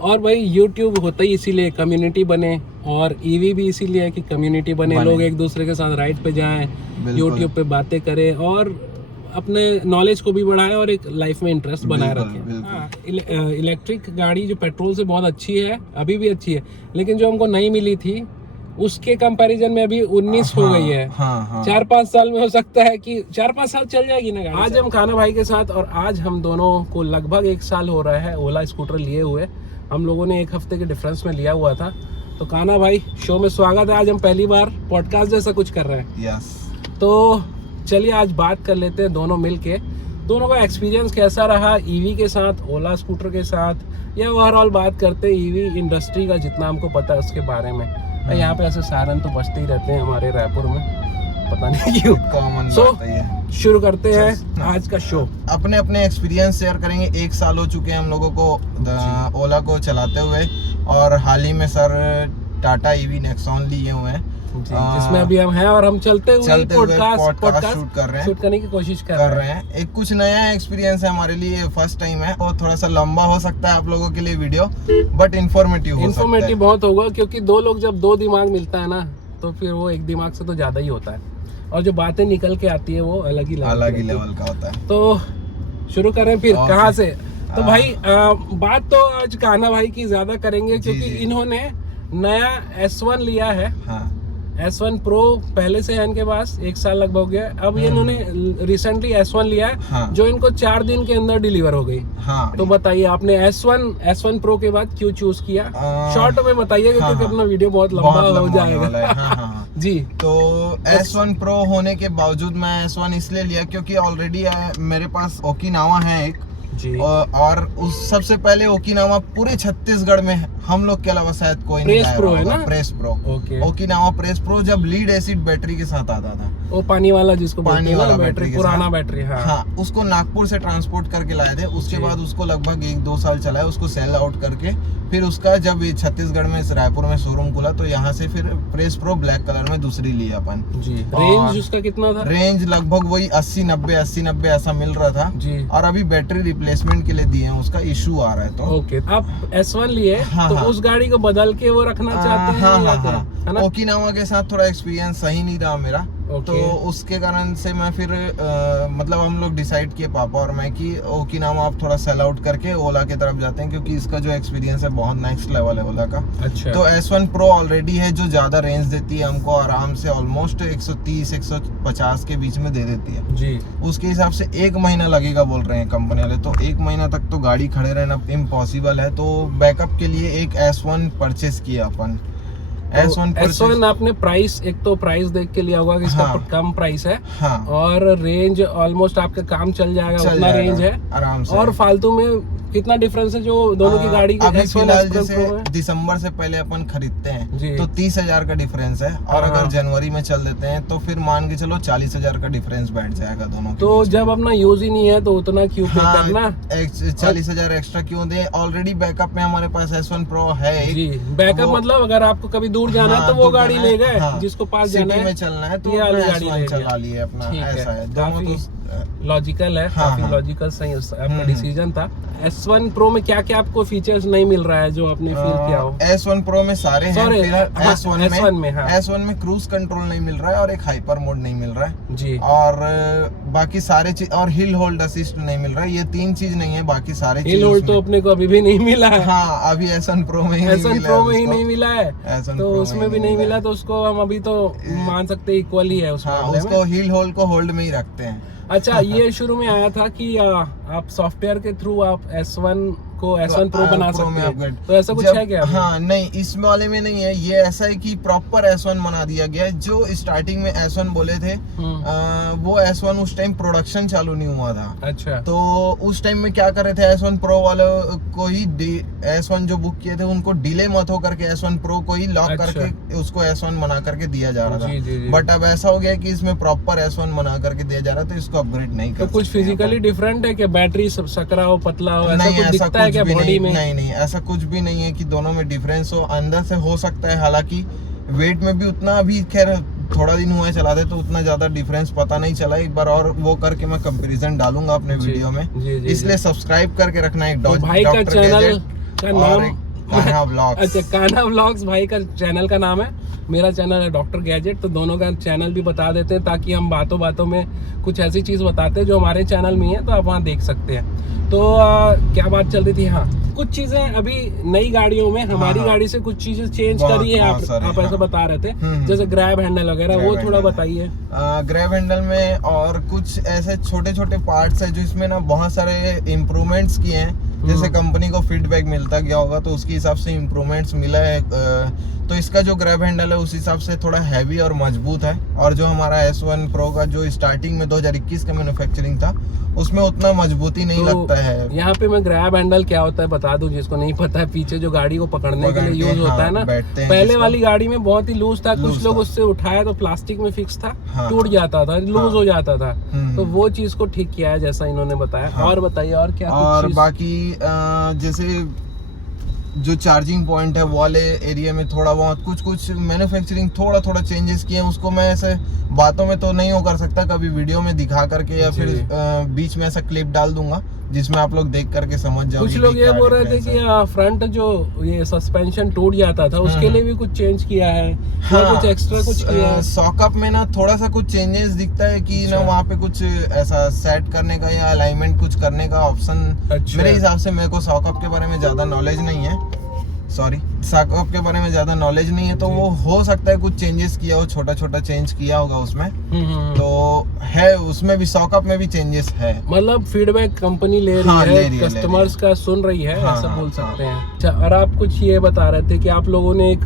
और भाई यूट्यूब होता ही इसीलिए कम्युनिटी बने, और ईवी भी इसीलिए है कि कम्युनिटी बने, लोग एक दूसरे के साथ राइड पे जाएं, यूट्यूब पे बातें करें और अपने नॉलेज को भी बढ़ाएं और एक लाइफ में इंटरेस्ट बनाए रखें। हाँ, इलेक्ट्रिक गाड़ी जो पेट्रोल से बहुत अच्छी है, अभी भी अच्छी है, लेकिन जो हमको नहीं मिली थी उसके कंपैरिजन में अभी 19 हो गई है। 4-5 साल में हो सकता है कि 4-5 साल चल जाएगी ना गाड़ी। आज हम कान्हा भाई के साथ, और आज हम दोनों को लगभग 1 साल हो रहा है ओला स्कूटर लिए हुए। हम लोगों ने 1 हफ्ते के डिफरेंस में लिया हुआ था। तो कान्हा भाई, शो में स्वागत है। आज हम पहली बार पॉडकास्ट जैसा कुछ कर रहे हैं। यस। तो चलिए आज बात कर लेते हैं दोनों मिलके, दोनों का एक्सपीरियंस कैसा रहा ईवी के साथ, ओला स्कूटर के साथ, या ओवरऑल बात करते हैं ईवी इंडस्ट्री का जितना हमको पता है उसके बारे में। यहाँ पे ऐसे सायरन तो बजते ही रहते हैं हमारे रायपुर में, पता नहीं क्यों। कॉमन बात है ये। शुरू करते हैं आज का शो। अपने अपने एक्सपीरियंस शेयर करेंगे। 1 साल हो चुके हैं हम लोगों को ओला को चलाते हुए, और हाल ही में सर टाटा ईवी नेक्सॉन लिए हुए हैं जिसमें अभी हम हैं, और हम चलते हुए पॉडकास्ट शूट करने की कोशिश कर रहे हैं। एक कुछ नया एक्सपीरियंस है हमारे लिए, फर्स्ट टाइम है, और थोड़ा सा लंबा हो सकता है आप लोगों के लिए वीडियो, बट इन्फॉर्मेटिव बहुत होगा, क्योंकि 2 लोग जब 2 दिमाग मिलता है ना, तो फिर वो 1 दिमाग से तो ज्यादा ही होता है, और जो बातें निकल के आती है वो अलग ही लेवल का होता है। तो शुरू करें फिर कहाँ से? तो भाई बात तो आज कान्हा भाई की ज्यादा करेंगे, क्योंकि इन्होंने नया S1 लिया है। S1 Pro पहले से है इनके पास, 1 साल लगभग हो गया। अब ये इन्होंने रिसेंटली S1 लिया है, जो इनको 4 दिन के अंदर डिलीवर हो गई। तो बताइए आपने S1 Pro के बाद क्यों चूज किया? शॉर्ट में बताइए, क्योंकि अपना वीडियो बहुत लंबा हो जाएगा। जी। तो S1 Pro होने के बावजूद मैं S1 इसलिए लिया क्योंकि ऑलरेडी मेरे पास ओकिनावा है एक, और उस सबसे पहले ओकिनावा पूरे छत्तीसगढ़ में हम लोग के अलावा शायद कोई नहीं लाया होगा। Press pro, Okinawa press pro जब लीड एसिड बैटरी के साथ आता था, वो पानी वाला, जिसको पानी वाला बैटरी, पुराना बैटरी। हाँ, उसको नागपुर से ट्रांसपोर्ट करके लाए थे। उसके बाद उसको लगभग 1-2 साल चलाया, उसको सेल आउट करके फिर उसका जब छत्तीसगढ़ में रायपुर में शोरूम खुला, तो यहाँ से फिर प्रेस प्रो ब्लैक कलर में दूसरी ली अपन। रेंज उसका कितना था? रेंज लगभग वही 80-90 ऐसा मिल रहा था जी। और अभी बैटरी रिप्लेसमेंट के लिए दिए हैं, उसका इशू आ रहा है। तो आप S1 लिए, तो उस गाड़ी को बदल के वो रखना चाहते हैं? ओकिनावा के साथ थोड़ा एक्सपीरियंस सही नहीं रहा मेरा, तो उसके कारण से मैं फिर मतलब हम लोग डिसाइड किए, पापा और मैं, कि ओकिनावा आप थोड़ा सेल आउट करके ओला की तरफ जाते हैं, क्योंकि इसका जो एक्सपीरियंस है बहुत नेक्स्ट लेवल है ओला का। अच्छा। तो S1 Pro ऑलरेडी है, जो ज्यादा रेंज देती है हमको, आराम से ऑलमोस्ट 130-150 के बीच में दे देती है जी। उसके हिसाब से 1 महीना लगेगा बोल रहे हैं कंपनी वाले, तो 1 महीना तक तो गाड़ी खड़े रहना इम्पॉसिबल है। तो बैकअप के लिए एक S1 परचेस किया अपन। S1 आपने प्राइस, एक तो प्राइस देख के लिया होगा कि इसका कम प्राइस है, और रेंज ऑलमोस्ट आपका काम चल जाएगा, उतना रेंज है आराम से। और फालतू में कितना डिफरेंस है जो दोनों की गाड़ी अभी फिलहाल जैसे दिसंबर से पहले अपन खरीदते हैं तो 30,000 का डिफरेंस है, और अगर जनवरी में चल देते हैं तो फिर मान के चलो 40,000 का डिफरेंस बैठ जाएगा दोनों। तो जब अपना यूज ही नहीं है तो उतना क्यों पे करना? 40,000 एक्स्ट्रा क्यों दे? ऑलरेडी बैकअप में हमारे पास S1 Pro है जी। बैकअप मतलब अगर आपको कभी दूर जाना है तो वो गाड़ी ले गए, जिसको पास जाना है, चलना है तो गाड़ी चला लिए अपना। ऐसा है, दोनों लॉजिकल है, काफी लॉजिकल सही आपका डिसीजन था। S1 Pro में क्या क्या आपको फीचर्स नहीं मिल रहा है जो आपने फील किया हो? S1 Pro में सारे हैं। S1 में क्रूज कंट्रोल नहीं मिल रहा है, और एक हाइपर मोड नहीं मिल रहा है जी, और बाकी सारे चीज, और हिल होल्ड असिस्ट नहीं मिल रहा है। ये 3 चीज नहीं है, बाकी सारे हिल होल्ड तो अपने को अभी भी नहीं मिला है। हाँ, अभी S1 Pro में ही नहीं मिला है, तो उसमें भी नहीं मिला, तो उसको हम अभी तो मान सकते हैं इक्वल ही है उसमें। उसको हिल होल्ड को होल्ड में ही रखते हैं। अच्छा, ये शुरू में आया था कि आप सॉफ्टवेयर के थ्रू आप S1 को S1 Pro बना सकते हैं, तो ऐसा कुछ है क्या? हाँ, नहीं, इस वाले में नहीं है। ये ऐसा है कि प्रॉपर S1 बना दिया गया है। जो स्टार्टिंग में S1 बोले थे, वो S1 उस टाइम प्रोडक्शन चालू नहीं हुआ था। अच्छा। तो उस टाइम में क्या कर रहे थे, S1 Pro वालों को ही S1 जो बुक किए थे उनको डिले मत हो करके S1 Pro को ही लॉक करके उसको S1 बना करके दिया जा रहा था। बट अब ऐसा हो गया कि इसमें प्रॉपर S1 बना करके दिया जा रहा था, तो इसको अपग्रेड नहीं कर। तो कुछ फिजिकली डिफरेंट है कि बैटरी सकरा हो, पतला हो, ऐसा कुछ दिखता है क्या बॉडी में? नहीं, ऐसा कुछ भी नहीं है कि दोनों में डिफरेंस हो। अंदर से हो सकता है, हालांकि वेट में भी उतना, अभी खैर थोड़ा दिन हुआ है चलाते, तो उतना ज्यादा डिफरेंस पता नहीं चला। एक बार और वो करके मैं कंपैरिजन डालूंगा अपने वीडियो में, इसलिए सब्सक्राइब करके रखना। एक भाई का चैनल का नाम कान्हा व्लॉग्स। अच्छा, कान्हा व्लॉग्स भाई का चैनल का नाम है, मेरा चैनल है डॉक्टर गैजेट, तो दोनों का चैनल भी बता देते हैं ताकि हम बातों बातों में कुछ ऐसी चीज़ बताते हैं जो हमारे चैनल में है, तो आप वहाँ देख सकते हैं। तो क्या बात चल रही थी, हाँ कुछ चीज़ें अभी नई गाड़ियों में हमारी गाड़ी से कुछ चीज़ें चेंज करी है, आप ऐसा बता रहे थे, जैसे ग्रैब हैंडल वगैरह, वो थोड़ा बताइए। ग्रैब हैंडल में और कुछ ऐसे छोटे छोटे पार्ट्स है जो इसमें ना बहुत सारे इम्प्रूवमेंट्स किए हैं, जैसे कंपनी को फीडबैक मिलता गया होगा तो उसके हिसाब से इम्प्रूवमेंट्स मिला है। तो इसका जो ग्रैब हैंडल है उस हिसाब से थोड़ा हैवी और मजबूत है, और जो हमारा S1 Pro का जो स्टार्टिंग में 2021 का मैन्युफैक्चरिंग था उसमें उतना मजबूती नहीं लगता है। यहाँ पे मैं ग्रैब हैंडल क्या होता है बता दूं जिसको नहीं पता है, पीछे जो गाड़ी को पकड़ने के लिए यूज होता है ना, पहले वाली गाड़ी में बहुत ही लूज था, कुछ लोग उससे उठाया तो प्लास्टिक में फिक्स था, टूट जाता था, लूज हो जाता था, तो वो चीज को ठीक किया है जैसा इन्होंने बताया। और बताइए और क्या। और बाकी जैसे जो चार्जिंग पॉइंट है वो वाले एरिया में थोड़ा बहुत कुछ मैन्युफैक्चरिंग थोड़ा चेंजेस किए हैं, उसको मैं ऐसे बातों में तो नहीं हो कर सकता, कभी वीडियो में दिखा करके या फिर बीच में ऐसा क्लिप डाल दूंगा जिसमें आप लोग देख करके समझ जाओ। कुछ लोग ये बोल रहे थे कि फ्रंट जो ये सस्पेंशन टूट जाता था उसके लिए भी कुछ चेंज किया है, कुछ एक्स्ट्रा कुछ किया है। सॉकअप में ना थोड़ा सा कुछ चेंजेस दिखता है कि ना वहाँ पे कुछ ऐसा सेट करने का या अलाइनमेंट कुछ करने का ऑप्शन। मेरे हिसाब से, मेरे को सॉकअप के बारे में ज्यादा नॉलेज नहीं है, सॉकअप के बारे में ज्यादा नॉलेज नहीं है, तो वो हो सकता है कुछ चेंजेस किया हो, छोटा चेंज किया होगा उसमें, तो है उसमें भी सॉकअप में भी चेंजेस है। मतलब फीडबैक कंपनी ले रही है, कस्टमर्स का सुन रही है, ऐसा बोल सकते हैं। अच्छा, और आप कुछ ये बता रहे थे कि आप लोगों ने एक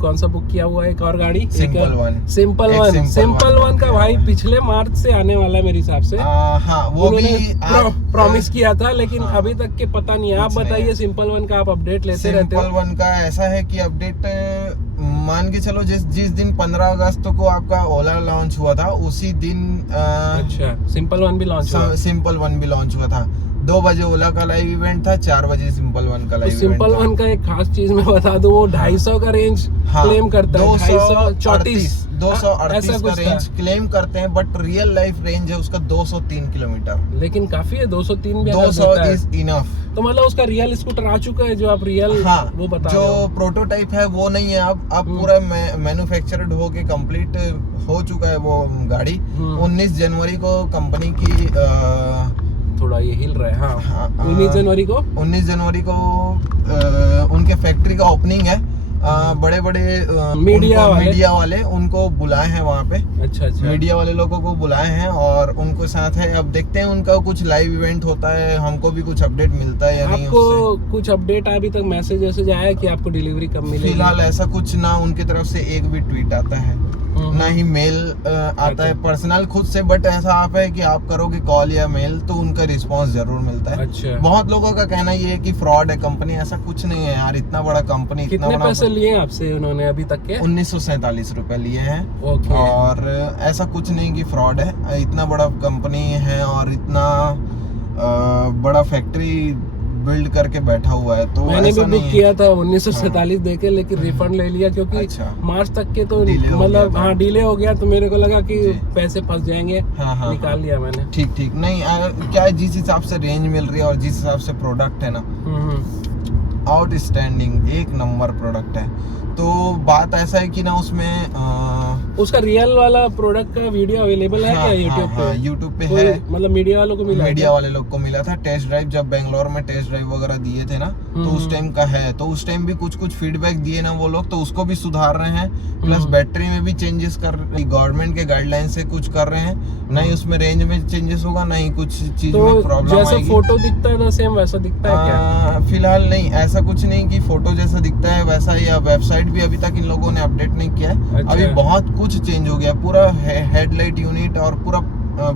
कौन सा बुक किया हुआ है, एक और गाड़ी, सिंपल वन का भाई पिछले मार्च से आने वाला है मेरे हिसाब से। हाँ, वो भी प्रॉमिस किया था, लेकिन अभी तक के पता नहीं है। आप बताइए, सिंपल वन का आप अपडेट लेते रहते हो। का ऐसा है कि अपडेट मान के चलो जिस दिन 15 अगस्त को आपका ओला लॉन्च हुआ था उसी दिन अच्छा सिंपल वन भी लॉन्च हुआ था। 2 बजे ओला का लाइव इवेंट था, 4 बजे सिंपल वन का लाइव इवेंट था। सिंपल वन का एक खास चीज मैं बता दूं, वो 250 का रेंज क्लेम करता है, 238 का रेंज क्लेम करते हैं, बट रियल लाइफ रेंज है उसका 203 किलोमीटर। लेकिन काफी है 203 भी, 200 इज इनफ। तो मतलब उसका रियल स्कूटर आ चुका है जो आप रियल वो बता जो प्रोटोटाइप है वो नहीं है, अब पूरा मैन्युफैक्चर्ड होके कंप्लीट हो चुका है वो गाड़ी। 19 जनवरी को कंपनी की थोड़ा ये हिल रहा है, हाँ 19 जनवरी को उनके फैक्ट्री का ओपनिंग है। बड़े मीडिया वाले उनको बुलाए हैं वहाँ पे। अच्छा मीडिया वाले लोगों को बुलाए हैं और उनको साथ है। अब देखते हैं उनका कुछ लाइव इवेंट होता है, हमको भी कुछ अपडेट मिलता है या नहीं। आपको कुछ अपडेट अभी तक मैसेज आया कि आपको डिलीवरी कब मिलेगी? फिलहाल ऐसा कुछ ना उनकी तरफ से एक भी ट्वीट आता है, ना ही मेल आता है पर्सनल खुद से, बट ऐसा आप है कि आप करोगे कॉल या मेल तो उनका रिस्पांस जरूर मिलता है। अच्छा। बहुत लोगों का कहना ये है कि फ्रॉड है कंपनी, ऐसा कुछ नहीं है यार, इतना बड़ा कंपनी। कितने पैसे लिए आपसे उन्होंने अभी तक के? 1947 रुपए लिए हैं। और ऐसा कुछ नहीं कि फ्रॉड है, इतना बड़ा कंपनी है और इतना बड़ा फैक्ट्री बिल्ड करके बैठा हुआ है। तो मैंने भी बुक किया था 1947 देके, लेकिन रिफंड ले लिया क्योंकि मार्च तक के तो मतलब डिले हो गया, तो मेरे को लगा कि पैसे फंस जाएंगे। निकाल लिया मैंने। ठीक नहीं, क्या है जिस हिसाब से रेंज मिल रही है और जिस हिसाब से प्रोडक्ट है ना, आउटस्टैंडिंग एक नंबर प्रोडक्ट है। तो बात ऐसा है कि ना उसमें उसका रियल वाला प्रोडक्ट का वीडियो अवेलेबल है क्या यूट्यूब पे? यूट्यूब पे है। मतलब मीडिया वालों को मिला? मीडिया वाले लोग को मिला था। टेस्ट ड्राइव जब बेंगलोर में टेस्ट ड्राइव वगैरह दिए थे ना, तो उस टाइम का है। तो उस टाइम भी कुछ फीडबैक दिए ना वो लोग, तो उसको भी सुधार रहे हैं। प्लस बैटरी में भी चेंजेस कर, गवर्नमेंट के गाइडलाइन से कुछ कर रहे हैं। नहीं उसमें रेंज में चेंजेस होगा, नहीं कुछ चीज में प्रॉब्लम जैसा फोटो दिखता है ना सेम वैसा दिखता है क्या? फिलहाल नहीं, ऐसा कुछ नहीं कि फोटो जैसा दिखता है वैसा, या वेबसाइट भी अभी तक इन लोगों ने अपडेट नहीं किया है। अच्छा। अभी बहुत कुछ चेंज हो गया, पूरा हेडलाइट यूनिट और पूरा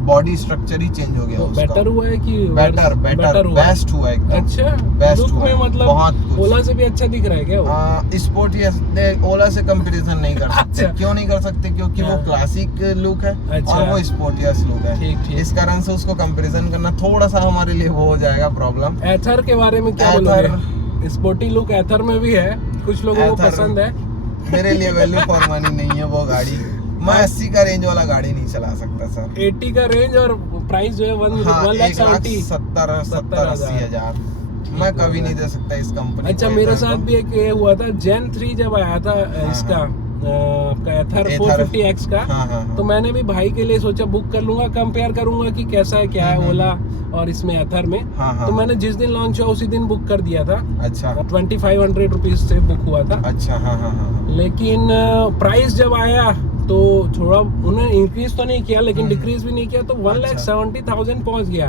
बॉडी स्ट्रक्चर ही चेंज हो गया। तो बेटर हुआ है कि बेटर बेस्ट हुआ है। अच्छा, बेस्ट हुआ में मतलब बहुत ओला से भी अच्छा दिख रहा है क्या वो? स्पोर्टी ओला से कंपैरिजन नहीं कर सकते। अच्छा। क्यों नहीं कर सकते? क्योंकि वो क्लासिक लुक है। अच्छा। और वो स्पोर्टियस लुक है। ठीक। इस कारण से उसको कंपैरिजन करना थोड़ा सा हमारे लिए वो हो जाएगा प्रॉब्लम। एथर के बारे में क्या बोलोगे? स्पोर्टी लुक एथर में भी है, कुछ लोगों को पसंद है। मेरे लिए वैल्यू फॉर मनी नहीं है वो गाड़ी। मैं 80 का रेंज वाला गाड़ी नहीं चला सकता सर। 80 का रेंज और प्राइस जो है 1,70,000 70-80 हजार। मैं कभी नहीं दे सकता इस कंपनी। अच्छा, मेरे साथ भी एक ये हुआ था, जेन 3 जब आया था इसका आपका एथर 450X का, तो मैंने भी भाई के लिए सोचा बुक कर लूंगा, कंपेयर करूंगा कि कैसा है क्या है ओला और इसमें एथर में। तो मैंने जिस दिन लॉन्च हुआ उसी दिन बुक कर दिया था। अच्छा, 2500 रुपीज से बुक हुआ था। अच्छा, लेकिन प्राइस जब आया तो थोड़ा उन्होंने इंक्रीज तो नहीं किया लेकिन डिक्रीज भी नहीं किया, तो 1,70,000 पहुंच गया।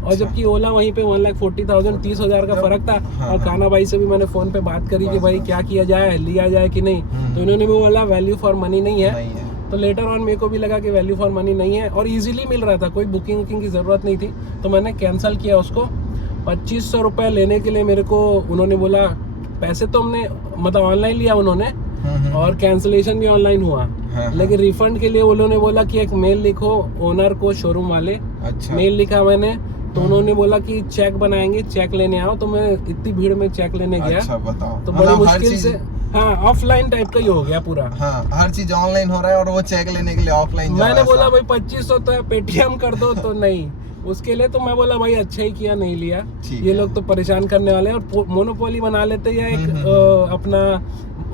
और जबकि ओला वहीं पे 1,40,000 30,000 का फर्क था। और काना भाई से भी मैंने फोन पे बात करी कि भाई क्या किया जाए, लिया जाए कि नहीं, तो इन्होंने भी बोला वैल्यू फॉर मनी नहीं है। तो लेटर ऑन मेरे को भी लगा कि वैल्यू फॉर मनी नहीं है और इजीली मिल रहा था, कोई बुकिंग की जरूरत नहीं थी, तो मैंने कैंसिल किया उसको। 2500 रुपए लेने के लिए मेरे को उन्होंने बोला, पैसे तो हमने मतलब ऑनलाइन लिया उन्होंने और कैंसिलेशन भी ऑनलाइन हुआ, लेकिन रिफंड के लिए उन्होंने बोला कि एक मेल लिखो ओनर को, शोरूम वाले। अच्छा। मेल लिखा मैंने, तो उन्होंने बोला कि चेक बनाएंगे, चेक लेने आओ। तो मैं इतनी भीड़ में चेक लेने गया। अच्छा, बताओ। तो बड़ी मुश्किल से, हाँ, ऑफलाइन टाइप का ही हो गया पूरा। हाँ, हर चीज ऑनलाइन हो रहा है और वो चेक लेने के लिए ऑफलाइन। मैंने बोला भाई 2500 तो है, पेटीएम कर दो, तो नहीं उसके लिए। तो मैं बोला भाई अच्छा ही किया नहीं लिया, ये लोग तो परेशान करने वाले हैं और मोनोपोली बना लेते या एक अपना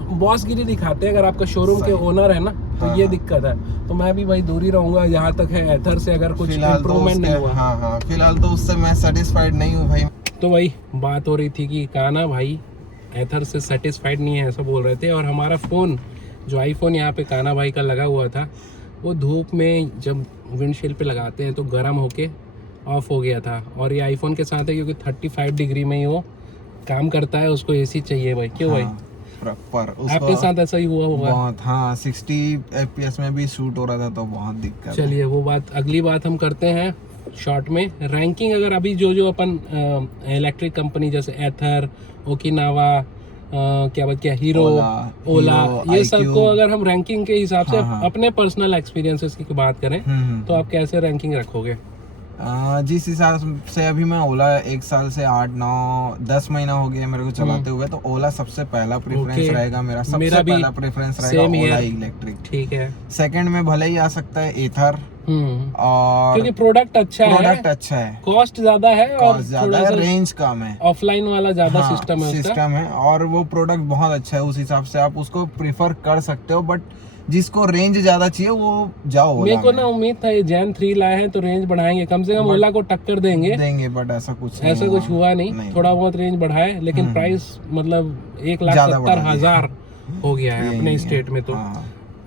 बॉसगिरी दिखाते हैं अगर आपका शोरूम के ओनर है ना, तो ये दिक्कत है। तो मैं भी भाई दूर ही रहूंगा जहाँ तक है एथर से, अगर कुछ इम्प्रूवमेंट नहीं हुआ। हाँ, फिलहाल तो उससे मैं सेटिस्फाइड नहीं हूँ भाई। तो भाई बात हो रही थी कि काना भाई एथर से सेटिस्फाइड नहीं है ऐसा बोल रहे थे, और हमारा फ़ोन जो आईफोन यहाँ पे काना भाई का लगा हुआ था, वो धूप में जब विंडशील्ड पे लगाते हैं तो गर्म होके ऑफ हो गया था। और ये आईफोन के साथ है क्योंकि 35 डिग्री में ही वो काम करता है, उसको एसी चाहिए भाई। क्यों भाई? प्रॉपर आपके साथ ऐसा ही हुआ होगा बहुत। हाँ, 60 FPS में भी शूट हो रहा था तो बहुत दिक्कत। चलिए वो बात, अगली बात हम करते हैं शॉर्ट में। रैंकिंग अगर अभी जो अपन इलेक्ट्रिक कंपनी जैसे एथर, ओकिनावा, क्या हीरो, ओला, ये सबको अगर हम रैंकिंग के हिसाब से अपने पर्सनल एक्सपीरियंसेस की बात करें तो आप कैसे रैंकिंग रखोगे? जिस हिसाब से अभी मैं ओला 1 साल से 8, 9, 10 महीना हो गया मेरे को चलाते हुए, तो ओला सबसे पहला प्रेफरेंस रहेगा मेरा। सबसे पहला प्रेफरेंस रहेगा ओला इलेक्ट्रिक। ठीक है। सेकंड में भले ही आ सकता है एथर, और क्योंकि प्रोडक्ट अच्छा है, कॉस्ट ज्यादा है और रेंज कम है, ऑफलाइन वाला ज्यादा सिस्टम है और वो प्रोडक्ट बहुत अच्छा है। उस हिसाब से आप उसको प्रिफर कर सकते हो, बट जिसको रेंज ज्यादा चाहिए वो जाओ। मेरे को ना उम्मीद था ये जेन 3 लाए हैं तो रेंज बढ़ाएंगे, कम से कम ओला को टक्कर देंगे, बट ऐसा कुछ हुआ नहीं। थोड़ा बहुत रेंज बढ़ाए, लेकिन प्राइस मतलब 1,70,000 हो गया है अपने स्टेट में। तो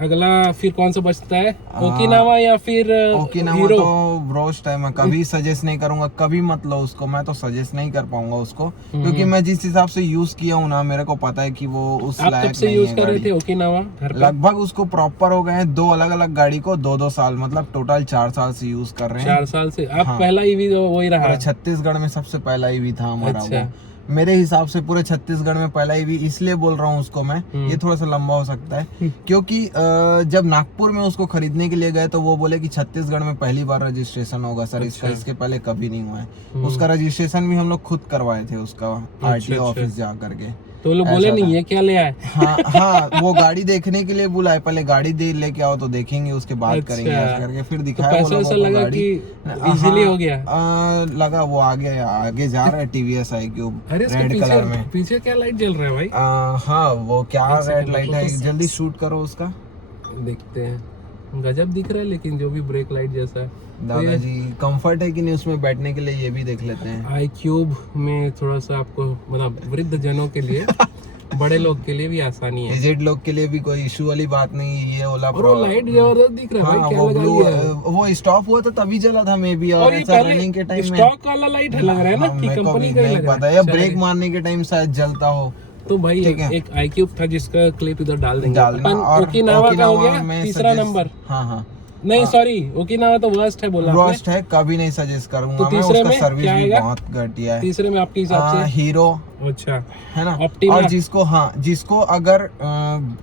अगला फिर कौन सा बचता है? ओकिनावा या फिर ओकिनावा? तो रोस्ट है, मैं कभी सजेस्ट नहीं करूंगा, कभी मत लो उसको, मैं तो सजेस्ट नहीं कर पाऊंगा उसको, क्योंकि मैं जिस हिसाब से यूज किया हूँ ना, मेरे को पता है कि वो उस लायक नहीं है। आप कब से यूज कर रहे थे ओकिनावा? लगभग उसको प्रॉपर हो गए हैं 2 अलग अलग गाड़ी को 2-2 साल, मतलब टोटल 4 साल से यूज कर रहे हैं। 4 साल से आप पहला ईवी वही रहा? छत्तीसगढ़ में सबसे पहला ईवी था हमारा। मेरे हिसाब से पूरे छत्तीसगढ़ में पहला ईवी, इसलिए बोल रहा हूँ उसको मैं, ये थोड़ा सा लंबा हो सकता है, क्योंकि जब नागपुर में उसको खरीदने के लिए गए तो वो बोले कि छत्तीसगढ़ में पहली बार रजिस्ट्रेशन होगा सर इसका, इसके पहले कभी नहीं हुआ है। उसका रजिस्ट्रेशन भी हम लोग खुद करवाए थे उसका RTO ऑफिस जा करके। तो लोग बोले नहीं है क्या ले आए? हाँ, वो गाड़ी देखने के लिए बुलाए, पहले गाड़ी दे लेके आओ तो देखेंगे, उसके बाद करेंगे ऐसा करके। फिर दिखाया, तो पैसा लगा कि इजीली हो गया, लगा वो आगे जा रहा है TVS iQube रेड कलर में। पीछे क्या लाइट जल रहा है भाई? हाँ, वो क्या रेड लाइट है, जल्दी शूट करो उसका, देखते हैं। गजब दिख रहा है, लेकिन जो भी ब्रेक लाइट जैसा है। दादाजी कंफर्ट है कि नहीं उसमें बैठने के लिए, ये भी देख लेते हैं। iQube में थोड़ा सा आपको मतलब वृद्ध जनों के लिए बड़े लोग के लिए भी आसानी है, एजेड लोग के लिए भी कोई इशू वाली बात नहीं है। ये ओला प्रो लाइट जबरदस्त दिख रहा है भाई, क्या लगा लिया है? वो स्टॉप हुआ था तभी जला था मे बी, और ऐसा रनिंग के टाइम में स्टॉक वाला लाइट लग रहा है ना कि कंपनी का ही लग रहा है, ब्रेक मारने के टाइम शायद जलता हो। तो भाई एक iQube था जिसका क्लिप इधर डाल देंगे। ओकिनावा का हो गया तीसरा नंबर। हाँ, नहीं सॉरी, ओकिनावा तो वर्स्ट है बोला, वर्स्ट है, कभी नहीं सजेस्ट करूंगा। तो तीसरे में सर्विस भी बहुत घटिया है। तीसरे में आपके हिसाब से हीरो, अच्छा है ना, ऑप्टिमा। और जिसको अगर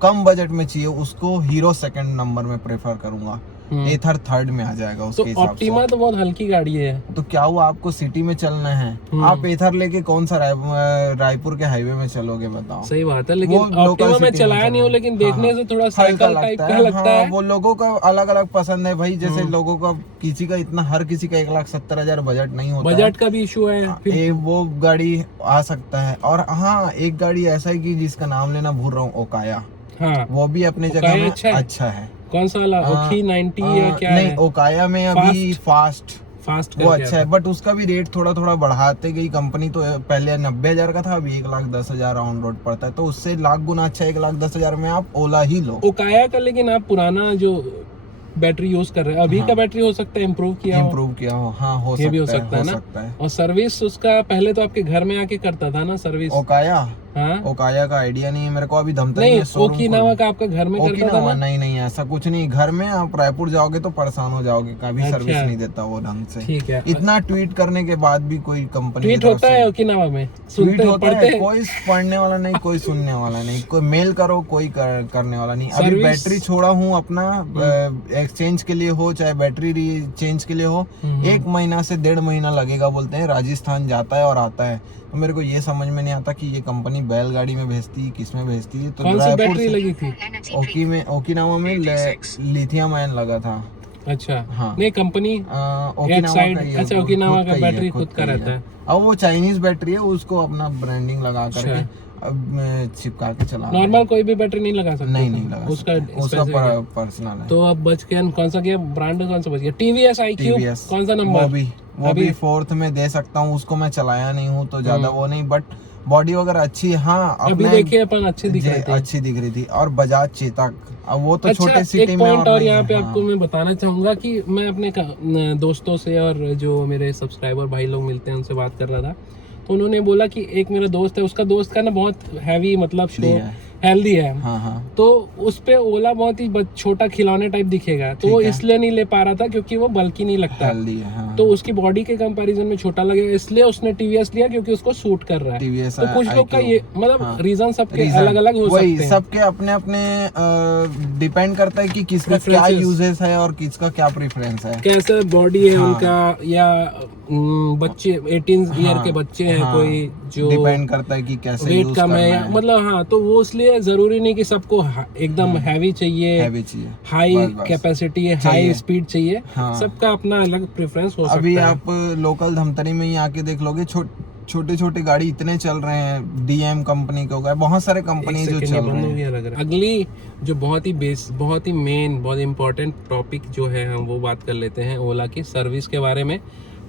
कम बजट में चाहिए उसको हीरो सेकंड नंबर में प्रेफर करूंगा। एथर थर्ड में आ जाएगा उसके तो हिसाब से। ऑप्टिमा तो बहुत हल्की गाड़ी है। तो क्या हुआ, आपको सिटी में चलना है, आप एथर लेके कौन सा रायपुर के हाईवे में चलोगे बताओ। सही बात है, लेकिन वो local ऑप्टिमा में city चलाया नहीं हूँ, लेकिन देखने से थोड़ा साइकिल टाइप का लगता है। वो लोगों का अलग अलग पसंद है भाई, जैसे लोगों का किसी का इतना, हर किसी का 1,70,000 बजट नहीं होता है। बजट का भी इशू है फिर। वो गाड़ी आ सकता है। और हाँ, एक गाड़ी ऐसा है कि जिसका नाम लेना भूल रहा हूँ, ओकाया। हाँ, वो भी अपने जगह में अच्छा है। कौन सा वाला, ओकी 90 या क्या नहीं, है? ओकाया में अभी फास्ट वो अच्छा है, बट उसका भी रेट थोड़ा थोड़ा बढ़ाते गई कंपनी। तो पहले 90,000 का था, अभी 1,10,000 ऑन रोड पड़ता है। तो उससे लाख गुना अच्छा 1,10,000 में आप ओला ही लो। ओकाया का, लेकिन आप पुराना जो बैटरी यूज कर रहे हैं अभी का बैटरी हो सकता है इम्प्रूव किया हो। हाँ, हो ये भी हो सकता सकता है ना। और सर्विस उसका पहले तो आपके घर में आके करता था ना सर्विस, ओकाया। हाँ, ओकाया का आइडिया नहीं है मेरे को, अभी धमतरी नहीं, में शोरूम ओकिनावा का आपका घर में करता था ना? नहीं, ऐसा कुछ नहीं। घर में आप रायपुर जाओगे तो परेशान हो जाओगे, कभी सर्विस नहीं देता वो ढंग से। ठीक है, इतना ट्वीट करने के बाद भी कोई कंपनी ट्वीट होता है ओकिनावा में, ट्वीट होता है, कोई पढ़ने वाला नहीं, कोई सुनने वाला नहीं, कोई मेल करो, कोई करने वाला नहीं। अभी बैटरी छोड़ा हूँ अपना, एक्सचेंज के लिए हो चाहे बैटरी चेंज के लिए हो, 1 महीना से 1.5 महीना लगेगा बोलते हैं। राजस्थान जाता है और आता है। तो मेरे को ये समझ में नहीं आता कि ये कंपनी बैलगाड़ी में भेजती है, किस में भेजती है। तो कौन सी बैटरी लगी थी? ओकिनावा में लिथियम आयन लगा था। अच्छा, हाँ, नहीं, कंपनी अच्छा, ओकिनावा का बैटरी खुद का रहता है। अब वो चाइनीज बैटरी है, उसको अपना ब्रांडिंग लगा करके अब चिपका के चला। नॉर्मल कोई भी बैटरी नहीं लगा सकते? नहीं लगा, उसका पर्सनल है। तो अब बच गया कौन सा, गया ब्रांड कौन सा बच गया? टीवीएस IQ, कौन सा नंबर? वो भी 4th में दे सकता हूँ। उसको मैं चलाया नहीं हूँ तो ज्यादा वो नहीं, बट बॉडी वगैरह अच्छी है। हाँ, अभी देखिए अपन अच्छी दिख रही थी। और बजाज चेतक, अब वो तो छोटे सिटी एक में। पॉइंट और यहाँ पे आपको मैं बताना चाहूंगा कि मैं अपने दोस्तों से और जो मेरे सब्सक्राइबर भाई लोग मिलते हैं उनसे बात कर रहा था, तो उन्होंने बोला कि एक मेरा दोस्त है, उसका दोस्त का ना बहुत हैवी, मतलब हेल्दी है। हाँ। तो उस पे ओला बहुत ही छोटा खिलौने टाइप दिखेगा, तो वो इसलिए नहीं ले पा रहा था क्योंकि वो बल्कि नहीं लगता, तो उसकी बॉडी के कंपैरिजन में छोटा लगेगा, इसलिए उसने टीवीएस लिया क्योंकि उसको सूट कर रहा है। तो कुछ लोग का ये मतलब रीजन सबके अलग अलग हो सकते हैं। सबके अपने अपने डिपेंड करता है कि किसका क्या यूजेस है और किसका क्या प्रेफरेंस है, कैसे बॉडी है उनका, या बच्चे 18 ईयर के बच्चे हैं, कोई जो डिपेंड करता है कि कैसे वेट कम है, मतलब हाँ, तो वो इसलिए जरूरी नहीं कि सबको एकदम हैवी चाहिए, हाई कैपेसिटी है, हाई स्पीड चाहिए। सबका अपना अलग प्रेफरेंस हो सकता है। अभी आप लोकल धमतरी में ही आके देख लोगे, छोटे छोटे गाड़ी इतने चल रहे हैं। डीएम कंपनी के हो गए, बहुत सारे कंपनी जो चल रहे हैं। अगली जो बहुत ही मेन, बहुत इम्पोर्टेंट टॉपिक जो है, हम वो बात कर लेते हैं ओला की सर्विस के बारे में।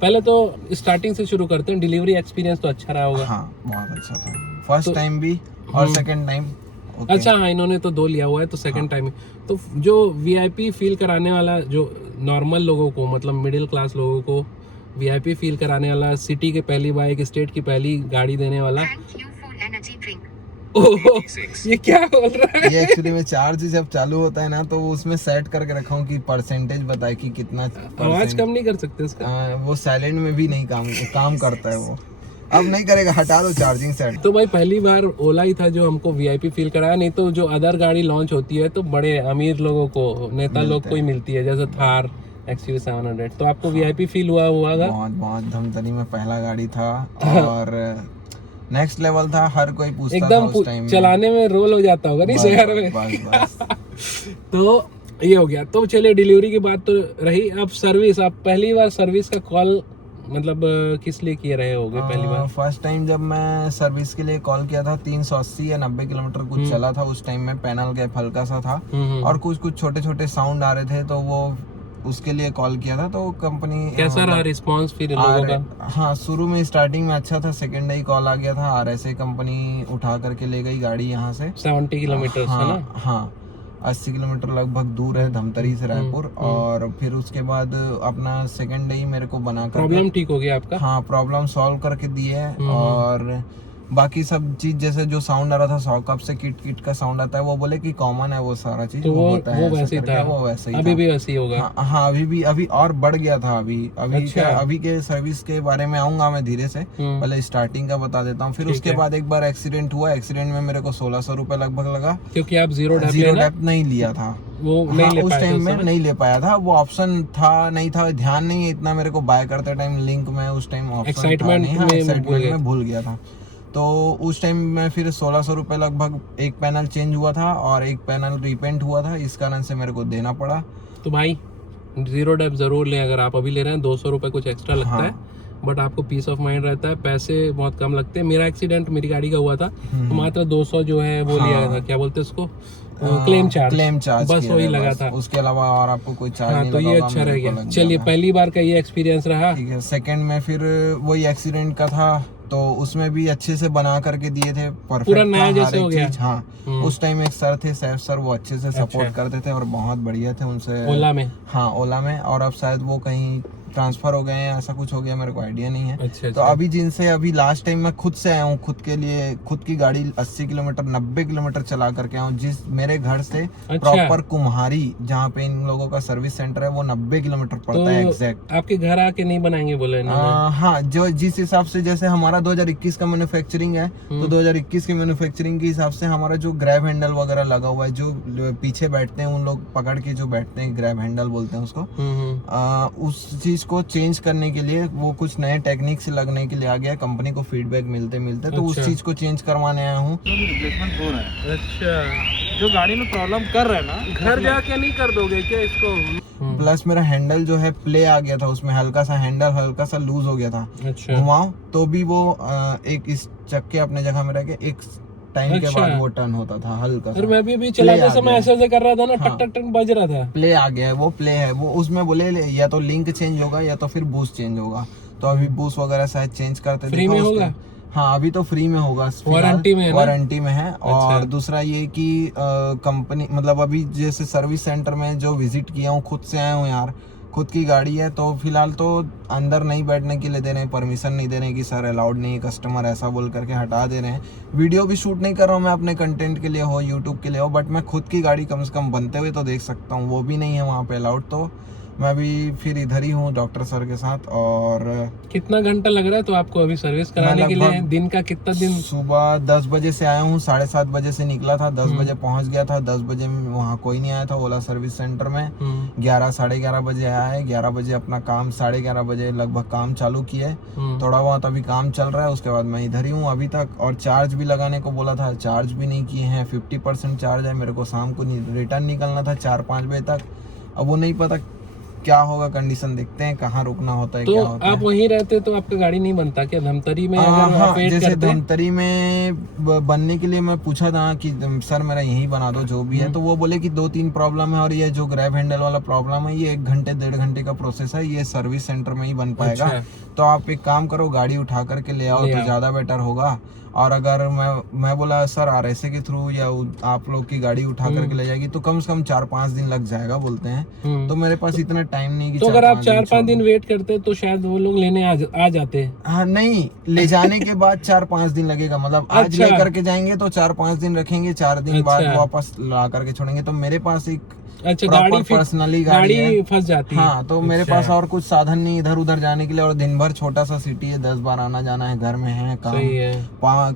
पहले तो स्टार्टिंग से शुरू करते हैं। डिलीवरी एक्सपीरियंस तो अच्छा रहा होगा? हाँ, बहुत अच्छा था। फर्स्ट टाइम भी और सेकंड टाइम। अच्छा, हाँ, इन्होंने तो 2 लिया हुआ है, तो सेकंड टाइम। तो जो VIP फील कराने वाला, जो नॉर्मल लोगों को, मतलब मिडिल क्लास लोगों को VIP फील कराने वाला, सिटी के पहली बाइक, स्टेट की पहली गाड़ी देने वाला। ये क्या बोल रहा है? ये एक्चुअली में चार्ज जब चालू होता है ना, तो उसमें सेट करके रखा हूँ कि परसेंटेज बताए कि कितना। आवाज कम नहीं कर सकते उसका? वो साइलेंट में भी नहीं काम करता है वो। अब नहीं करेगा, हटा दो चार्जिंग सेट। तो भाई पहली बार ओला ही था जो हमको VIP फील कराया, नहीं तो जो अदर गाड़ी लॉन्च होती है तो बड़े अमीर लोगों को, नेता लोग को ही मिलती है, जैसे थार XUV 700। तो आपको VIP फील हुआ होगा? बहुत धमतरी में पहला गाड़ी था और नेक्स्ट लेवल था। हर कोई पूछता एकदम था उस टाइम चलाने में रोल हो जाता होगा नहीं शहर में? बस। तो ये हो गया। तो चलिए, डिलीवरी की बात तो रही। अब सर्विस, आप पहली बार सर्विस का कॉल मतलब किस लिए किए रहे होगे पहली बार? फर्स्ट टाइम जब मैं सर्विस के लिए कॉल किया था, 380 या 90 किलोमीटर कुछ चला था उस टाइम में। पैनल गैप हल्का सा था और कुछ छोटे छोटे साउंड आ रहे थे, तो वो उसके लिए कॉल किया था। तो कंपनी कैसा रहा रिस्पांस फिर लोगों का? हाँ, शुरू में स्टार्टिंग में अच्छा था। सेकेंड डे कॉल आ गया था, RSA कंपनी उठा करके ले गई गाड़ी यहाँ से 70 किलोमीटर है ना? हाँ, 80 किलोमीटर लगभग दूर है धमतरी से रायपुर। और फिर उसके बाद अपना सेकेंड डे ही मेरे को बना कर प्रॉब्लम ठीक हो गया आपका? हाँ, प्रॉब्लम सॉल्व करके दिए। और बाकी सब चीज जैसे जो साउंड आ रहा था सॉकअप से किट किट का साउंड आता है, वो बोले कि कॉमन है वो सारा चीज, तो वो होता है, वैसे ही था, वो वैसे ही अभी था। भी वैसे ही होगा। हाँ हाँ, अभी और बढ़ गया था। अभी अच्छा। क्या, अभी के सर्विस के बारे में आऊंगा मैं धीरे से, पहले स्टार्टिंग का बता देता हूँ। फिर उसके बाद एक बार एक्सीडेंट हुआ, एक्सीडेंट में मेरे को 1600 रुपए लगभग लगा, क्योंकि आप जीरो डेप नहीं लिया था वो नहीं ले उस पाए थे टाइम में, समय? नहीं ले पाया था। वो ऑप्शन था नहीं था, ध्यान नहीं है इतना मेरे को, बाय करते टाइम लिंक में उस टाइम ऑप्शन था नहीं, हाँ एक्साइटमेंट में भूल गया था। तो उस टाइम में फिर 1600 रुपये लगभग एक पैनल चेंज हुआ था और एक पैनल रिपेंट हुआ था, इस कारण से मेरे को देना पड़ा। तो भाई जीरो डेप जरूर लें, अगर आप अभी ले रहे हैं 200 रुपये कुछ एक्स्ट्रा लगता हाँ। है, बट आपको पीस ऑफ माइंड रहता है, पैसे बहुत कम लगते हैं। मेरा एक्सीडेंट मेरी गाड़ी का हुआ था, तो मात्र 200 जो है वो लिया था, क्या बोलते हैं उसको, क्लेम चार्ज, बस वही लगा था, उसके अलावा और आपको कोई चार्ज नहीं तो लगा। ये अच्छा रह गया। चलिए, पहली बार का ये एक्सपीरियंस रहा। ठीक है, सेकंड में फिर वही एक्सीडेंट का था, तो उसमें भी अच्छे से बना करके दिए थे, परफेक्ट पूरा नया जैसे हो गया। हाँ, उस टाइम एक सर थे सैफ सर, वो अच्छे से सपोर्ट करते थे और बहुत बढ़िया थे उनसे। ओला में? हाँ, ओला में, और अब शायद वो कहीं ट्रांसफर हो गए हैं, ऐसा कुछ हो गया, मेरे को आइडिया नहीं है। अच्छा। तो अभी जिनसे अभी लास्ट टाइम मैं खुद से आया हूँ, खुद के लिए खुद की गाड़ी 80 किलोमीटर 90 किलोमीटर चला करके आया हूँ, जिस मेरे घर से प्रॉपर कुम्हारी जहाँ पे इन लोगों का सर्विस सेंटर है वो 90 किलोमीटर पड़ता है एग्जैक्ट। आपके घर आके नहीं बनाएंगे बोले? हाँ, जो जिस हिसाब से जैसे हमारा 2021 का मैन्युफैक्चरिंग है, तो 2021 के मैन्युफैक्चरिंग के हिसाब से हमारा जो ग्रैब हैंडल वगैरह लगा हुआ है, जो पीछे बैठते हैं उन लोग पकड़ के जो बैठते हैं, ग्रैब हैंडल बोलते हैं उसको, उस चीज को चेंज करने के लिए वो कुछ नए टेक्निक से लगने के लिए आ गया, कंपनी को फीडबैक मिलते मिलते, तो उस चीज को चेंज करवाने आया हूँ। रिप्लेसमेंट हो रहा है। अच्छा, जो गाड़ी में प्रॉब्लम कर रहा है ना, घर जाके नहीं कर दोगे क्या इसको? प्लस मेरा हैंडल जो है प्ले आ गया था, उसमें हल्का सा हैंडल हल्का सा लूज हो गया था। अच्छा। घुमाओ तो भी वो एक इस चक्के अपने जगह में रह के एक टाइम के बाद वो टर्न होता था हल्का सा। और मैं भी चलाते समय ऐसे कर रहा था ना, टक टक टक बज रहा था। प्ले आ गया है, वो प्ले है, वो उसमें बोले या तो लिंक चेंज होगा या तो फिर बूस्ट चेंज होगा, तो अभी बूस्ट वगैरह शायद चेंज करते। फ्री में होगा? हाँ, अभी तो फ्री में होगा, वारंटी में है, वारंटी में है। और अच्छा। दूसरा ये कि कंपनी मतलब अभी जैसे सर्विस सेंटर में जो विजिट किया हूँ, खुद से आया हूँ यार, खुद की गाड़ी है, तो फिलहाल तो अंदर नहीं बैठने के लिए दे रहे हैं, परमिशन नहीं दे रहे हैं कि सर अलाउड नहीं है, कस्टमर ऐसा बोल करके हटा दे रहे हैं। वीडियो भी शूट नहीं कर रहा हूँ मैं अपने कंटेंट के लिए हो, यूट्यूब के लिए हो, बट मैं खुद की गाड़ी कम से कम बनते हुए तो देख सकता हूँ, वो भी नहीं है वहाँ पे अलाउड। तो मैं भी फिर इधर ही हूँ डॉक्टर सर के साथ। और कितना घंटा लग रहा है तो आपको अभी सर्विस कराने के लिए? दिन का कितना दिन? सुबह 10 बजे से आया हूँ, 7:30 बजे से निकला था, 10 बजे पहुँच गया था, 10 बजे वहाँ कोई नहीं आया था ओला सर्विस सेंटर में। 11 साढ़े 11 बजे आया है, 11 बजे अपना काम, 11:30 बजे लगभग काम चालू किया है, थोड़ा बहुत अभी काम चल रहा है, उसके बाद मैं इधर ही हूँ अभी तक। और चार्ज भी लगाने को बोला था, चार्ज भी नहीं किए हैं, 50% चार्ज है, मेरे को शाम को रिटर्न निकलना था 4-5 बजे तक। अब वो नहीं पता क्या होगा, कंडीशन देखते हैं, कहाँ रुकना होता है, तो क्या होता है। आप वहीं रहते तो आपका गाड़ी नहीं बनता क्या धमतरी में? अगर हाँ, आप वेट जैसे करते? धमतरी में बनने के लिए मैं पूछा था कि सर मेरा यहीं बना दो जो भी है, तो वो बोले कि 2-3 प्रॉब्लम है, और ये जो ग्रैब हैंडल वाला प्रॉब्लम है ये 1 घंटे 1.5 घंटे का प्रोसेस है, ये सर्विस सेंटर में ही बन पाएगा। अच्छा। तो आप एक काम करो, गाड़ी उठा करके ले आओ तो ज्यादा बेटर होगा। और अगर मैं बोला सर RSA के थ्रू या आप लोग की गाड़ी उठा करके ले जाएगी तो कम से कम 4-5 दिन लग जाएगा बोलते हैं, तो मेरे पास इतना टाइम नहीं कि तो अगर आप 4-5 दिन वेट करते तो शायद वो लोग लेने आ जाते। हाँ, नहीं, ले जाने के बाद 4-5 दिन लगेगा, मतलब आज ले करके जाएंगे तो 4-5 दिन रखेंगे, 4 दिन बाद वापस ला करके छोड़ेंगे। तो मेरे पास एक अच्छा गाड़ी पर्सनली गाड़ी फंस जाती है। हाँ, तो मेरे पास और कुछ साधन नहीं इधर उधर जाने के लिए, और दिन भर छोटा सा सिटी है, 10 बार आना जाना है, घर में है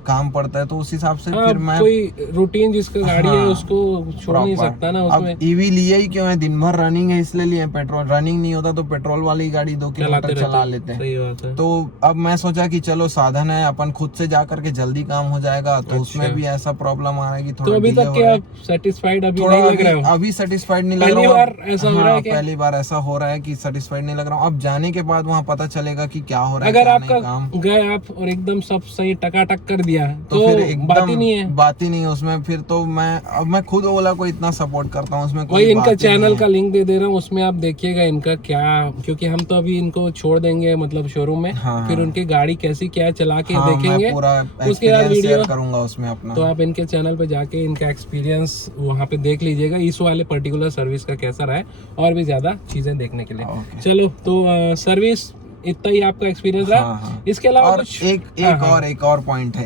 काम पड़ता है, तो उस हिसाब से फिर मैं कोई रूटीन जिसका गाड़ी है उसको छोड़ नहीं सकता ना उसमें। अब ईवी लिए ही क्यों है, दिन भर रनिंग है इसलिए लिए, पेट्रोल रनिंग नहीं होता तो पेट्रोल वाली गाड़ी 2 किलोमीटर चला लेते हैं। सही बात है। तो अब मैं सोचा कि चलो साधन है, अपन खुद से जा करके जल्दी काम हो जाएगा, तो उसमें भी ऐसा प्रॉब्लम आ रहा है कि थोड़ा। तो अभी तक क्या आप सेटिस्फाइड अभी नहीं लग रहे हो? अभी सेटिस्फाइड नहीं लग रहा हूँ। पहली बार ऐसा हो रहा है कि सेटिस्फाइड नहीं लग रहा हूँ। अब जाने के बाद वहाँ पता चलेगा कि क्या हो रहा है। अगर आपका गए आप और एकदम सब सही टकाटक कर दिया तो फिर एकदम बात ही नहीं है, बात ही नहीं है उसमें। फिर तो मैं खुद ओला को इतना सपोर्ट करता हूँ, उसमें वही इनका चैनल का लिंक दे रहा हूँ, उसमें आप देखिएगा इनका क्या, क्योंकि हम तो अभी इनको छोड़ देंगे मतलब शोरूम में, फिर उनकी गाड़ी कैसी क्या चला के देखेंगे, उसके बाद वीडियो करूंगा उसमें अपना। तो आप इनके चैनल पे जाके इनका एक्सपीरियंस वहाँ पे देख लीजिएगा, इस वाले पर्टिकुलर सर्विस का कैसा रहा है, और भी ज्यादा चीजें देखने के लिए। चलो, तो सर्विस इतना ही आपका एक्सपीरियंस रहा। हाँ, हाँ। इसके अलावा और कुछ एक और पॉइंट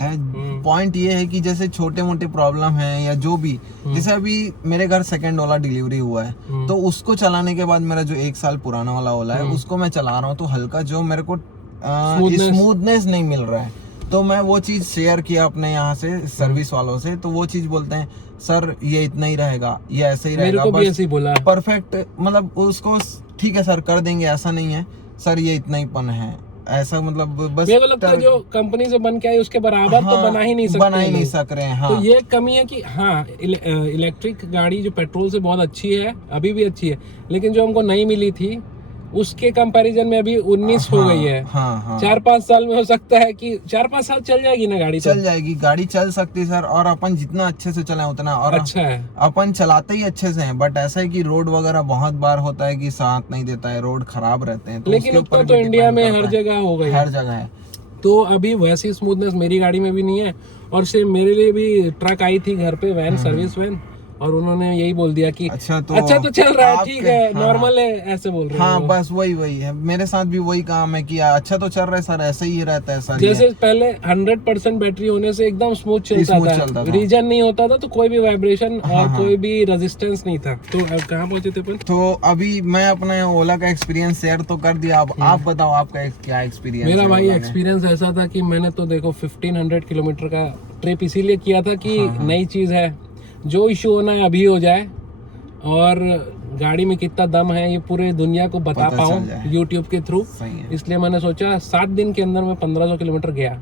है पॉइंट ये है कि जैसे छोटे मोटे प्रॉब्लम है या जो भी, जैसे अभी मेरे घर सेकंड ओला डिलीवरी हुआ है, तो उसको चलाने के बाद मेरा जो 1 साल पुराना वाला ओला है उसको मैं चला रहा हूँ, तो हल्का जो मेरे को स्मूथनेस नहीं मिल रहा है, तो मैं वो चीज शेयर किया अपने यहाँ से सर्विस वालों से, तो वो चीज बोलते हैं सर ये इतना ही रहेगा, ये ऐसे ही रहेगा, मेरे को भी ऐसे ही बोला परफेक्ट, मतलब उसको ठीक है सर कर देंगे, ऐसा नहीं है सर ये इतना ही पन है, ऐसा मतलब बस मेरे को लगता है जो कंपनी से बन के आई उसके बराबर तो बना ही नहीं सक रहे हैं। हाँ। तो ये कमी है कि हाँ इलेक्ट्रिक गाड़ी जो पेट्रोल से बहुत अच्छी है, अभी भी अच्छी है, लेकिन जो हमको नहीं मिली थी उसके कंपैरिजन में अभी 19 हो गई है। 4-5 साल में हो सकता है कि 4-5 साल चल जाएगी ना गाड़ी, चल जाएगी, गाड़ी चल सकती है सर, और अपन जितना अच्छे से चलाएं उतना और अच्छा है। अपन चलाते ही अच्छे से हैं, बट ऐसा है कि रोड वगैरह बहुत बार होता है कि साथ नहीं देता है, रोड खराब रहते हैं, तो लेकिन अब तो इंडिया में हर जगह हो गई, हर जगह है, तो अभी वैसी स्मूथनेस मेरी गाड़ी में भी नहीं है। और से मेरे लिए भी ट्रक आई थी घर पे, वैन, सर्विस वैन, और उन्होंने यही बोल दिया कि अच्छा तो चल रहा है, ठीक है, नॉर्मल है, ऐसे बोल रहे हैं। हाँ बस वही है, मेरे साथ भी वही काम है कि अच्छा तो चल रहा है सर, ऐसे ही रहता है सर। जैसे पहले 100% बैटरी होने से एकदम स्मूथ चलता था, रीजन नहीं होता था, तो कोई भी वाइब्रेशन और कोई भी रेजिस्टेंस नहीं था। तो अब कहाँ पहुंचे थे? तो अभी मैं अपने ओला का एक्सपीरियंस शेयर तो कर दिया, अब आप बताओ आपका क्या एक्सपीरियंस? मेरा भाई एक्सपीरियंस ऐसा था कि मैंने तो देखो 1500 किलोमीटर का ट्रिप इसीलिए किया था कि नई चीज है, जो इशू होना है अभी हो जाए, और गाड़ी में कितना दम है ये पूरे दुनिया को बता पाऊँ यूट्यूब के थ्रू। इसलिए मैंने सोचा 7 दिन के अंदर मैं 1500 किलोमीटर गया।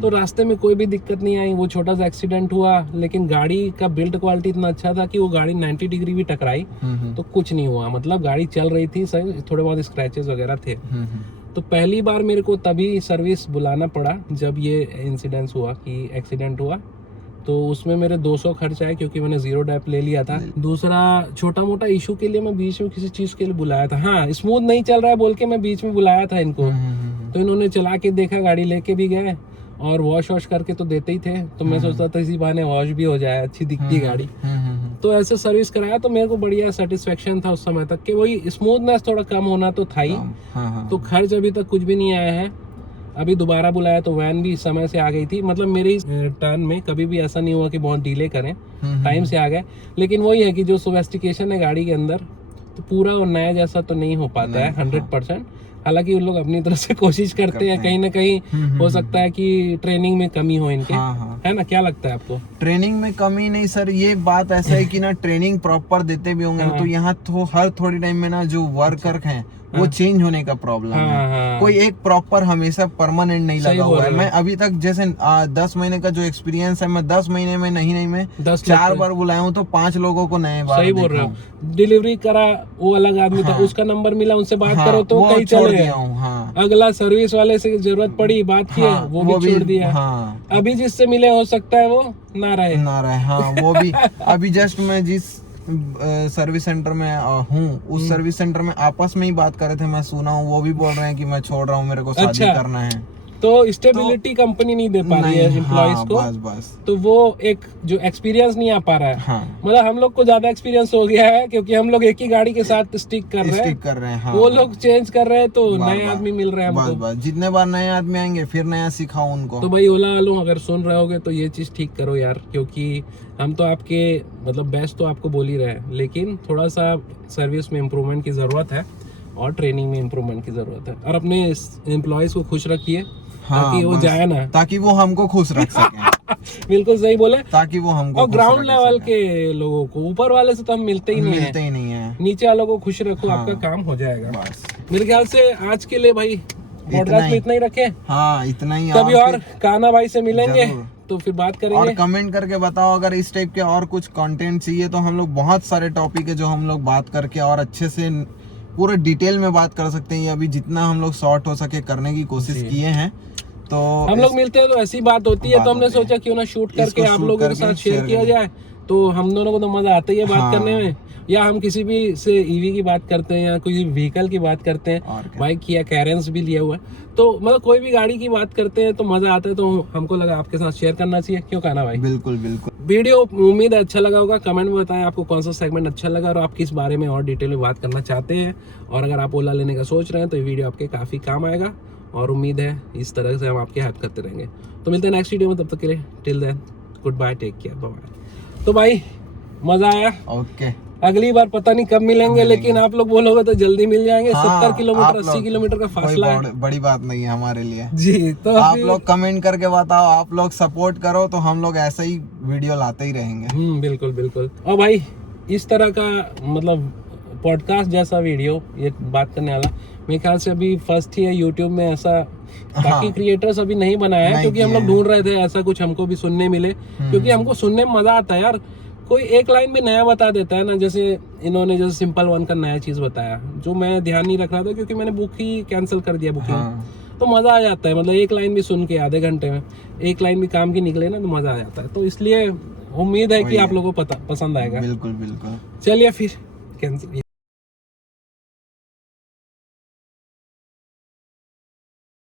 तो रास्ते में कोई भी दिक्कत नहीं आई, वो छोटा सा एक्सीडेंट हुआ, लेकिन गाड़ी का बिल्ड क्वालिटी इतना अच्छा था कि वो गाड़ी 90 डिग्री भी टकराई तो कुछ नहीं हुआ, मतलब गाड़ी चल रही थी सही, थोड़े बहुत स्क्रैचेस वगैरह थे। तो पहली बार मेरे को तभी सर्विस बुलाना पड़ा जब ये इंसिडेंस हुआ कि एक्सीडेंट हुआ, तो उसमें मेरे 200 खर्च आए क्योंकि मैंने 0 डैप ले लिया था। दूसरा छोटा मोटा इशू के लिए मैं बीच में किसी चीज के लिए बुलाया था, हाँ स्मूथ नहीं चल रहा है बोल के मैं बीच में बुलाया था इनको, तो इन्होंने चला के देखा, गाड़ी लेके भी गए और वॉश करके तो देते ही थे, तो मैं सोचता था इसी बहाने वॉश भी हो जाए, अच्छी दिखती है गाड़ी। तो ऐसे सर्विस कराया तो मेरे को बढ़िया सेटिस्फेक्शन था उस समय तक कि वही स्मूथनेस थोड़ा कम होना तो था ही। तो खर्च अभी तक कुछ भी नहीं आया है। अभी दोबारा बुलाया तो वैन भी समय से आ गई थी, मतलब मेरी टर्न में कभी भी ऐसा नहीं हुआ कि बहुत डिले करें, टाइम से आ गए। लेकिन वही है कि जो सोफिस्टिकेशन है गाड़ी के अंदर, तो पूरा और नया जैसा तो नहीं हो पाता है 100%। हालांकि उन लोग अपनी तरफ से कोशिश करते हैं, कहीं ना कहीं हो सकता है कि ट्रेनिंग में कमी हो इनके, है ना? क्या लगता है आपको? ट्रेनिंग में कमी नहीं सर, ये बात ऐसा है कि ना ट्रेनिंग प्रॉपर देते भी होंगे तो यहाँ तो हर थोड़ी टाइम में ना जो वर्कर हैं वो चेंज होने का प्रॉब्लम है। कोई एक प्रॉपर हमेशा परमानेंट नहीं लगा हुआ है। मैं अभी तक जैसे 10 महीने का जो एक्सपीरियंस है, मैं 10 महीने में नहीं मैं 4 बार बुलाया हूँ तो 5 लोगों को नए बार। सही बोल रहे हो। डिलीवरी करा वो अलग आदमी था, उसका नंबर मिला, उनसे बात करो तो कहीं चले गए। अगला सर्विस वाले से जरूरत पड़ी, बात की, वो भी छोड़ दिया। अभी जिससे मिले हो सकता है वो ना रहे। हाँ वो भी। अभी जस्ट मैं जिस सर्विस सेंटर में हूँ, उस सर्विस सेंटर में आपस में ही बात कर रहे थे, मैं सुना हूँ, वो भी बोल रहे हैं कि मैं छोड़ रहा हूँ, मेरे को शादी करना है। तो स्टेबिलिटी कंपनी नहीं दे पा रही है एम्प्लॉइज को। बस। तो वो एक जो एक्सपीरियंस नहीं आ पा रहा है। मतलब हम लोग को ज्यादा एक्सपीरियंस हो गया है क्योंकि हम लोग एक ही गाड़ी के साथ स्टिक कर रहे हैं। वो लोग चेंज कर रहे हैं तो नए आदमी मिल रहे हैं हमको। बस जितने बार नए आदमी आएंगे फिर नया सिखाओ उनको। तो भाई ओला वालों अगर सुन रहे होगे तो ये चीज ठीक करो यार, क्योंकि हम तो आपके मतलब बेस्ट तो आपको बोल ही रहे हैं, लेकिन थोड़ा सा सर्विस में इम्प्रूवमेंट की जरूरत है और ट्रेनिंग में इम्प्रूवमेंट की जरूरत है। और अपने एम्प्लॉयज को खुश रखिए ताकि वो जाए ना, ताकि वो हमको खुश रख सके। बिल्कुल सही बोले, ताकि वो हमको। और ग्राउंड लेवल के लोगों को, ऊपर वाले से तो हम मिलते ही नहीं है। नीचे वालों को खुश रखो, आपका काम हो जाएगा। बस मेरे ख्याल से आज के लिए भाई पॉडकास्ट में इतना ही रखे। हाँ इतना ही। कभी और कान्हा भाई से मिलेंगे तो फिर बात करेंगे। और कमेंट करके बताओ अगर इस टाइप के और कुछ कंटेंट चाहिए तो हम लोग बहुत सारे टॉपिक है जो हम लोग बात करके और अच्छे से पूरे डिटेल में बात कर सकते हैं। अभी जितना हम लोग शॉर्ट हो सके करने की कोशिश किए हैं। तो हम लोग मिलते हैं तो ऐसी बात होती है, तो हमने सोचा क्यों ना शूट करके आप लोगों के साथ शेयर किया जाए, तो हम दोनों को तो मजा आता ही है बात करने में। या हम किसी भी से ईवी की बात करते हैं या कोई व्हीकल की बात करते हैं, और क्या। भाई किया कैरेंस भी लिया हुआ है, तो मतलब कोई भी गाड़ी की बात करते हैं तो मजा आता है, तो हमको लगा आपके साथ शेयर करना चाहिए, क्यों कहना भाई। बिल्कुल बिल्कुल। वीडियो उम्मीद है अच्छा लगा होगा, कमेंट में बताएं आपको कौन सा सेगमेंट अच्छा लगा और आप किस बारे में और डिटेल में बात करना चाहते हैं, और अगर आप ओला लेने का सोच रहे हैं तो ये वीडियो आपके काफ़ी काम आएगा, और उम्मीद है इस तरह से हम आपकी हेल्प करते रहेंगे। तो मिलते हैं नेक्स्ट वीडियो में, तब तक के लिए till then goodbye, take care, bye bye. तो भाई मज़ा आया, ओके, अगली बार पता नहीं कब मिलेंगे, लेकिन आप लोग बोलोगे तो जल्दी मिल जाएंगे। हाँ, 70 किलोमीटर आप 80 लोग- किलोमीटर का फासला है बड़ी बात नहीं है हमारे लिए जी। तो आप फिर- लोग कमेंट करके बताओ, आप लोग सपोर्ट करो तो हम लोग ऐसे ही वीडियो लाते ही रहेंगे। बिल्कुल बिल्कुल। और भाई इस तरह का मतलब पॉडकास्ट जैसा वीडियो ये बात करने वाला मेरे ख्याल से अभी फर्स्ट ही है यूट्यूब में ऐसा, बाकी क्रिएटर्स अभी नहीं बनाया है, नहीं क्योंकि हम किए लोग ढूंढ रहे थे ऐसा कुछ हमको भी सुनने मिले, क्योंकि हमको सुनने में मजा आता है यार। कोई एक लाइन भी नया बता देता है ना, जैसे इन्होंने जैसे सिंपल वन का नया चीज बताया जो मैं ध्यान नहीं रख रहा था, क्योंकि मैंने बुक ही कैंसिल कर दिया बुकिंग। हाँ। तो मजा आ जाता है, मतलब एक लाइन भी सुन के आधे घंटे में एक लाइन भी काम की निकले ना तो मजा आ जाता है। तो इसलिए उम्मीद है कि आप लोगों को पसंद आएगा। बिल्कुल बिल्कुल। चलिए फिर कैंसिल।